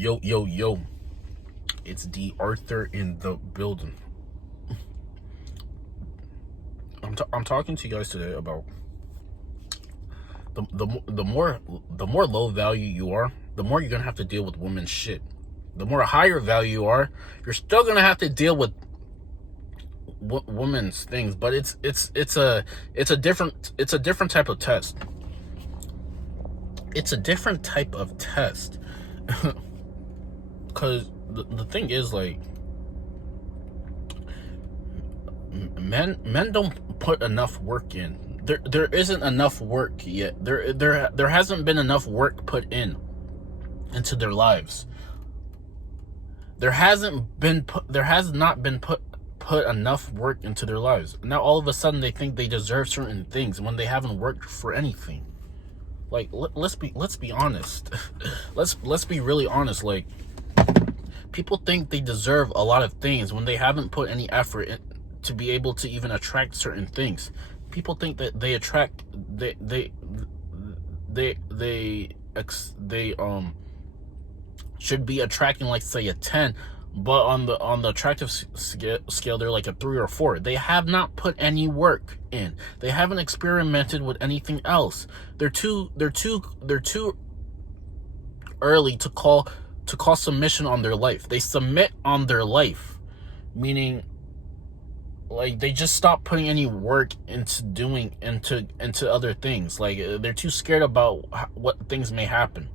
Yo, yo, yo. It's D.Arthur in the building. I'm talking to you guys today about the more low value you are, the more you're gonna have to deal with women's shit. The more higher value you are, you're still gonna have to deal with women's things, but it's a different type of test. It's a different type of test. Because the thing is, like, men don't put enough work in. There isn't enough work yet. There hasn't been enough work put into their lives. There has not been put enough work into their lives. Now all of a sudden they think they deserve certain things when they haven't worked for anything. Like, let's be honest. let's be really honest. Like, people think they deserve a lot of things when they haven't put any effort to be able to even attract certain things. People think that they should be attracting, like, say, a 10, but on the attractive scale they're like a 3 or 4. They have not put any work in. They haven't experimented with anything else. They're too early to call submission on their life. They submit on their life, meaning, like, they just stop putting any work into other things. Like, they're too scared about what things may happen.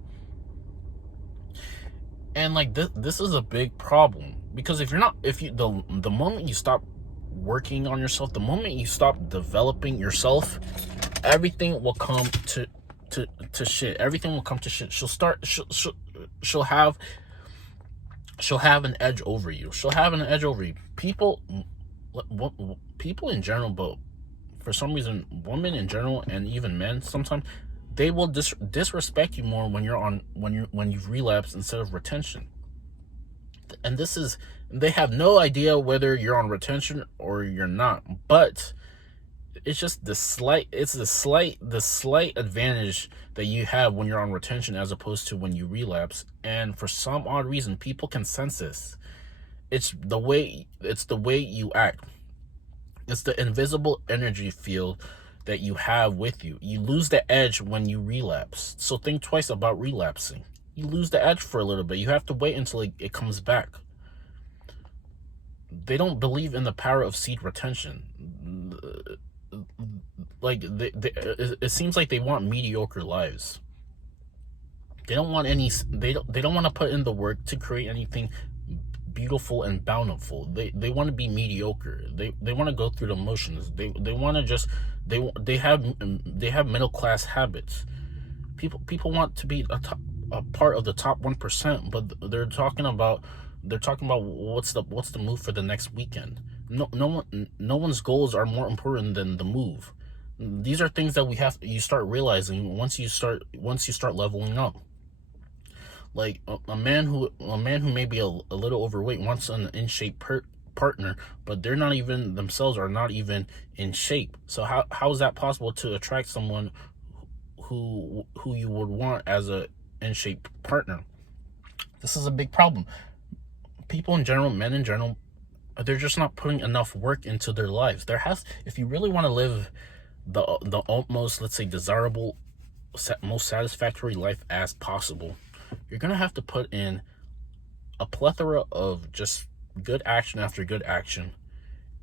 And, like, this is a big problem, because the moment you stop working on yourself, the moment you stop developing yourself, everything will come to shit. Everything will come to shit. She'll have an edge over you. People in general, but for some reason, women in general, and even men sometimes, they will disrespect you more when you've relapsed instead of retention. And they have no idea whether you're on retention or you're not. But it's just the slight advantage that you have when you're on retention as opposed to when you relapse. And for some odd reason, people can sense this. It's the way you act. It's the invisible energy field that you have with you. You lose the edge when you relapse. So think twice about relapsing. You lose the edge for a little bit. You have to wait until it comes back. They don't believe in the power of seed retention. Like, it seems like they want mediocre lives. They don't want they don't want to put in the work to create anything beautiful and bountiful. They want to be mediocre. They want to go through the motions. They want to just they have middle class habits. People want to be a part of the top 1%, but they're talking about what's the move for the next weekend. No one's goals are more important than the move. These are things that you start realizing once you start leveling up. Like, a man who may be a little overweight wants an in shape partner, but they're not even themselves are not even in shape. So how is that possible to attract someone who you would want as a in shape partner? This is a big problem. People in general, men in general, they're just not putting enough work into their lives. If you really want to live the utmost, let's say, desirable, most satisfactory life as possible, you're gonna have to put in a plethora of just good action after good action,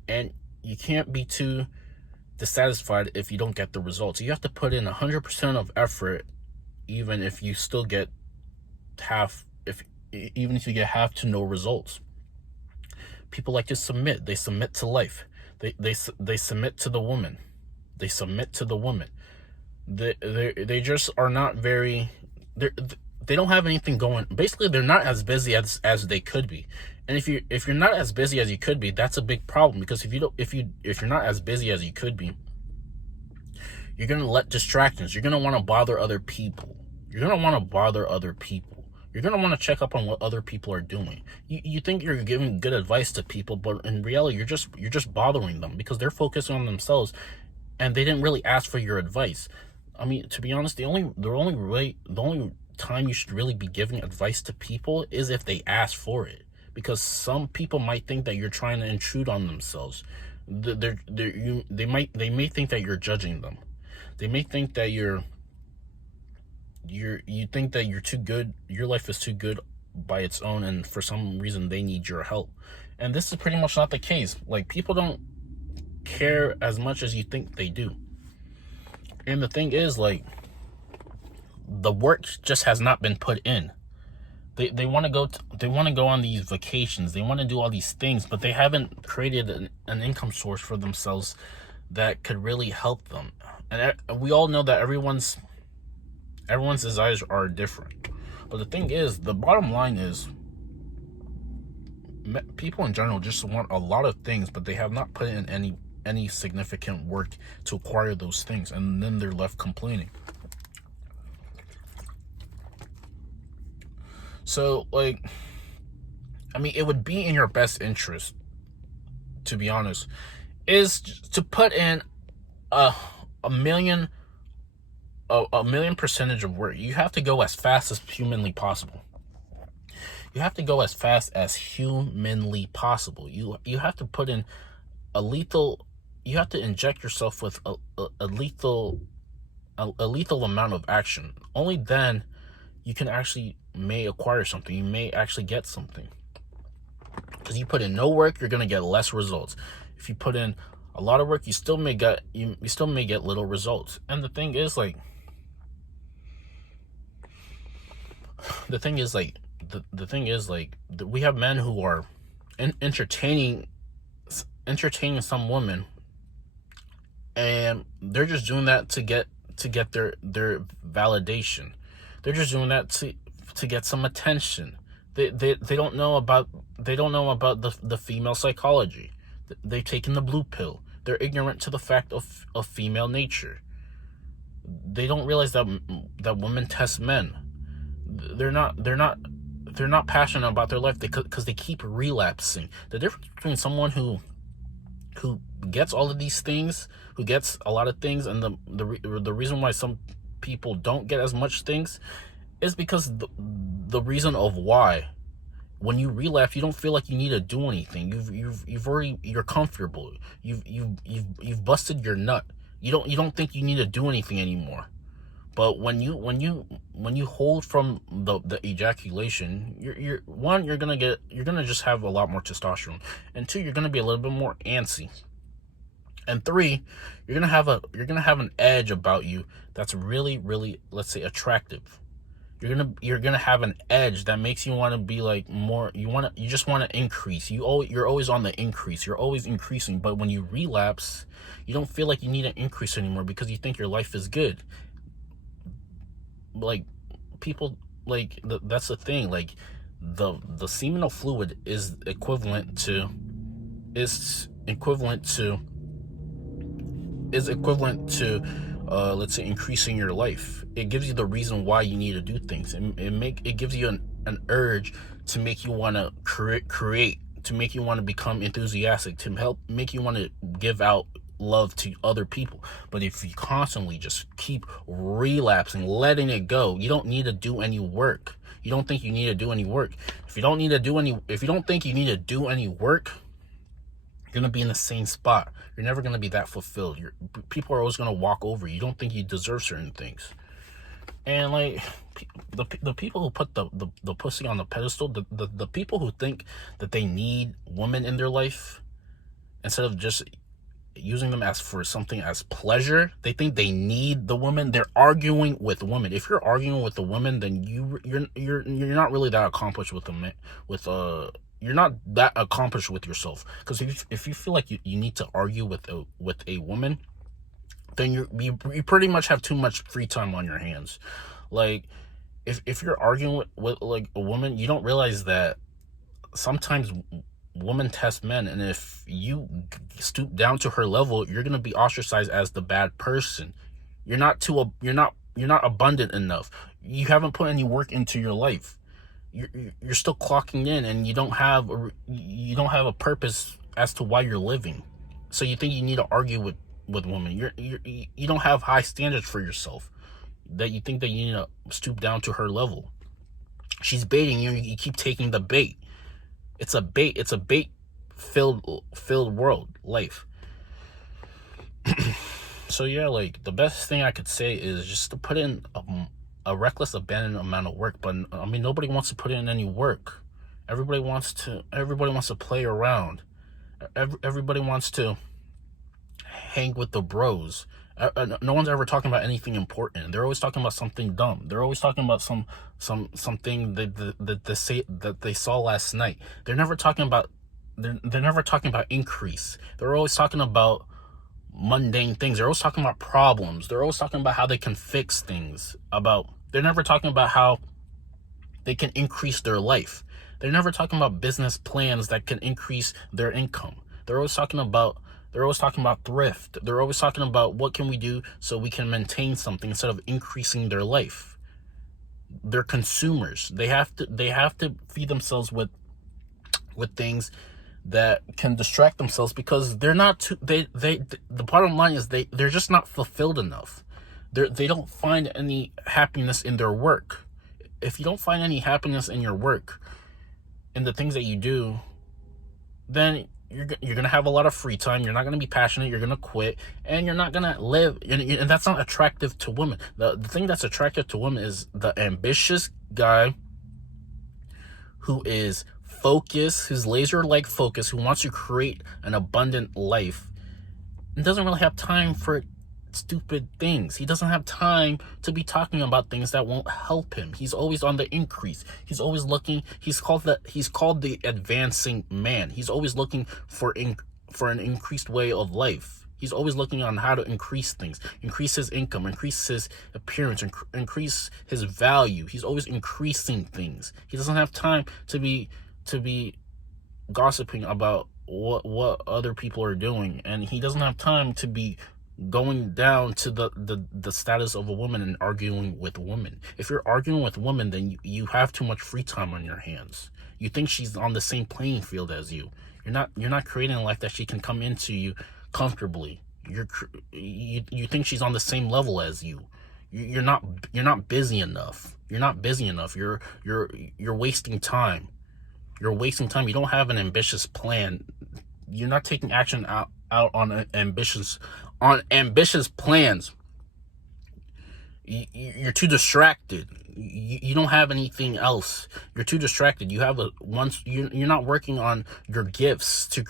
and you can't be too dissatisfied if you don't get the results. You have to put in 100% of effort, even if you still get even if you get half to no results. People like to submit. They submit to life. They submit to the woman. They submit to the woman. They just are not very. They don't have anything going. Basically, they're not as busy as they could be. And if you're not as busy as you could be, that's a big problem, because if you're not as busy as you could be, you're gonna let distractions. You're gonna want to bother other people. You're gonna want to check up on what other people are doing. You think you're giving good advice to people, but in reality, you're just bothering them, because they're focusing on themselves, and they didn't really ask for your advice. I mean, to be honest, the only time you should really be giving advice to people is if they ask for it, because some people might think that you're trying to intrude on themselves. They may think that you're judging them. They may think that you think that you're too good, your life is too good by its own, and for some reason they need your help. And this is pretty much not the case. Like, people don't care as much as you think they do. And the thing is, like, the work just has not been put in. They want to go on these vacations, they want to do all these things, but they haven't created an income source for themselves that could really help them. And we all know that everyone's desires are different. But the thing is, the bottom line is, people in general just want a lot of things, but they have not put in any significant work to acquire those things, and then they're left complaining. So, like, I mean, it would be in your best interest, to be honest, is to put in a million percentage of work. You have to go as fast as humanly possible. You have to go as fast as humanly possible. You have to put in you have to inject yourself with a lethal amount of action. Only then you can actually may acquire something. You may actually get something. Because you put in no work, you're gonna get less results. If you put in a lot of work, you still may get little results. And the thing is, like, we have men who are entertaining some women, and they're just doing that to get their validation. They're just doing that to get some attention. They don't know about the female psychology. They've taken the blue pill. They're ignorant to the fact of female nature. They don't realize that women test men. They're not passionate about their life because they keep relapsing. The difference between someone who gets all of these things, who gets a lot of things, and the reason why some people don't get as much things is because the reason of why. When you relapse, you don't feel like you need to do anything. You're comfortable. You've busted your nut. You don't think you need to do anything anymore. But when you hold from the ejaculation, you're gonna just have a lot more testosterone, and 2, you're gonna be a little bit more antsy, and 3, you're gonna have an edge about you that's really, really, let's say, attractive. You're gonna have an edge that makes you want to be like more. You just want to increase. You're always on the increase. You're always increasing. But when you relapse, you don't feel like you need to increase anymore because you think your life is good. Like, people, like, that's the thing. Like, the seminal fluid is equivalent to let's say, increasing your life. It gives you the reason why you need to do things. It gives you an urge to make you want to create, to make you want to become enthusiastic, to make you want to give out love to other people. But if you constantly just keep relapsing, letting it go, you don't need to do any work. You don't think you need to do any work. If you don't think you need to do any work, you're gonna be in the same spot. You're never gonna be that fulfilled. People are always gonna walk over you. You don't think you deserve certain things. And, like, the people who put the pussy on the pedestal, the people who think that they need women in their life, instead of just using them as for something as pleasure, they think they need the woman. They're arguing with women. If you're arguing with the woman, then you're not really that accomplished with them. You're not that accomplished with yourself. Because if you feel like you need to argue with a woman, then you pretty much have too much free time on your hands. Like, if you're arguing with like a woman, you don't realize that sometimes women test men, and if you stoop down to her level, you're gonna be ostracized as the bad person. You're not abundant enough. You haven't put any work into your life. You're still clocking in, and you don't have a purpose as to why you're living. So you think you need to argue with women. You don't have high standards for yourself. that you think that you need to stoop down to her level. She's baiting you, and you keep taking the bait. It's a bait. It's a bait filled world, life. So yeah, like, the best thing I could say is just to put in a reckless, abandoned amount of work. But I mean, nobody wants to put in any work. Everybody wants to play around. Everybody wants to hang with the bros. No one's ever talking about anything important. They're always talking about something dumb. They're always talking about something that they saw last night. They're never talking about increase. They're always talking about mundane things. They're always talking about problems. They're always talking about how they can fix things. They're never talking about how they can increase their life. They're never talking about business plans that can increase their income. They're always talking about thrift. They're always talking about what can we do so we can maintain something instead of increasing their life. They're consumers. They have to feed themselves with things that can distract themselves, because they're not too, the bottom line is they're just not fulfilled enough. They don't find any happiness in their work. If you don't find any happiness in your work, in the things that you do, then you're going to have a lot of free time. You're not going to be passionate. You're going to quit, and you're not going to live. And that's not attractive to women. The thing that's attractive to women is the ambitious guy who is focused, who's laser-like focused, who wants to create an abundant life, and doesn't really have time for stupid things. He doesn't have time to be talking about things that won't help him. He's always on the increase. He's always looking. He's called the advancing man. He's always looking for an increased way of life. He's always looking on how to increase things, increase his income, increase his appearance, increase his value. He's always increasing things. He doesn't have time to be gossiping about what other people are doing, and he doesn't have time to be going down to the status of a woman and arguing with women. If you're arguing with women, then you have too much free time on your hands. You think she's on the same playing field as you. You're not creating a life that she can come into you comfortably. You think she's on the same level as you. You're not busy enough. You're not busy enough. You're wasting time. You're wasting time. You don't have an ambitious plan. You're not taking action out on ambitious plans. You're too distracted. You don't have anything else. You're too distracted. You're not working on your gifts to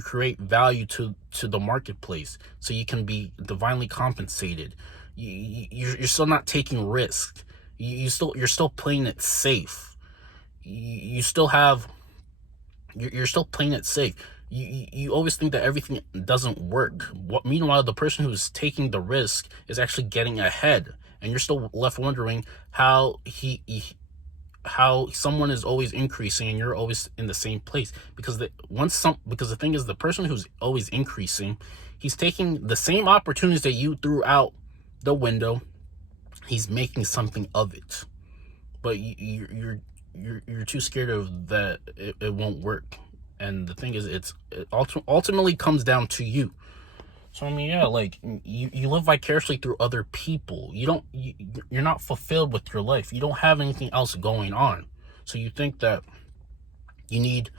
create value to the marketplace, so you can be divinely compensated. You're still not taking risks. You're still playing it safe. You're still playing it safe. You always think that everything doesn't work. Meanwhile, the person who's taking the risk is actually getting ahead, and you're still left wondering how someone is always increasing and you're always in the same place. Because the thing is, the person who's always increasing, he's taking the same opportunities that you threw out the window. He's making something of it, but you're too scared of that it won't work. And the thing is, it ultimately comes down to you. So I mean, yeah, like, you live vicariously through other people. You're not fulfilled with your life. You don't have anything else going on. So you think that you need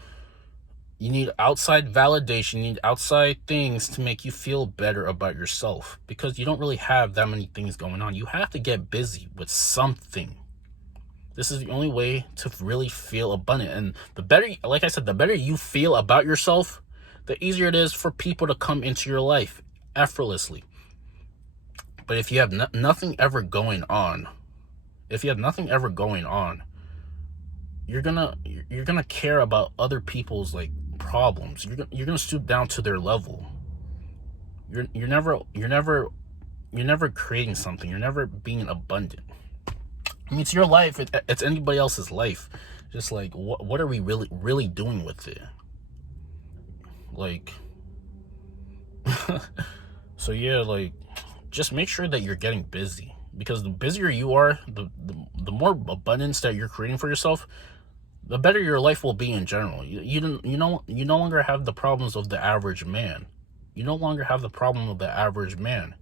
outside validation, you need outside things to make you feel better about yourself, because you don't really have that many things going on. You have to get busy with something. This is the only way to really feel abundant. And the better you feel about yourself, the easier it is for people to come into your life effortlessly. But if you have nothing ever going on, you're gonna care about other people's, like, problems. You're gonna stoop down to their level. You're never creating something. You're never being abundant. I mean, it's your life. It's anybody else's life. Just like, what are we really doing with it? Like, so yeah, like, just make sure that you're getting busy, because the busier you are, the more abundance that you're creating for yourself, the better your life will be in general. You no longer have the problems of the average man. You no longer have the problem of the average man.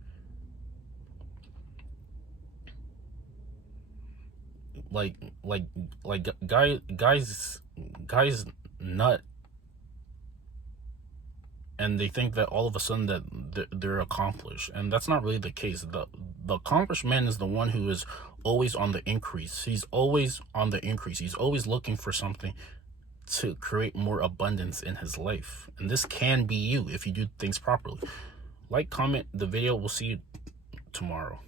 like like guys nut, and they think that all of a sudden that they're accomplished, and that's not really the case. The accomplished man is the one who is always on the increase. He's always on the increase. He's always looking for something to create more abundance in his life, and this can be you if you do things properly. Like, comment the video. We'll see you tomorrow.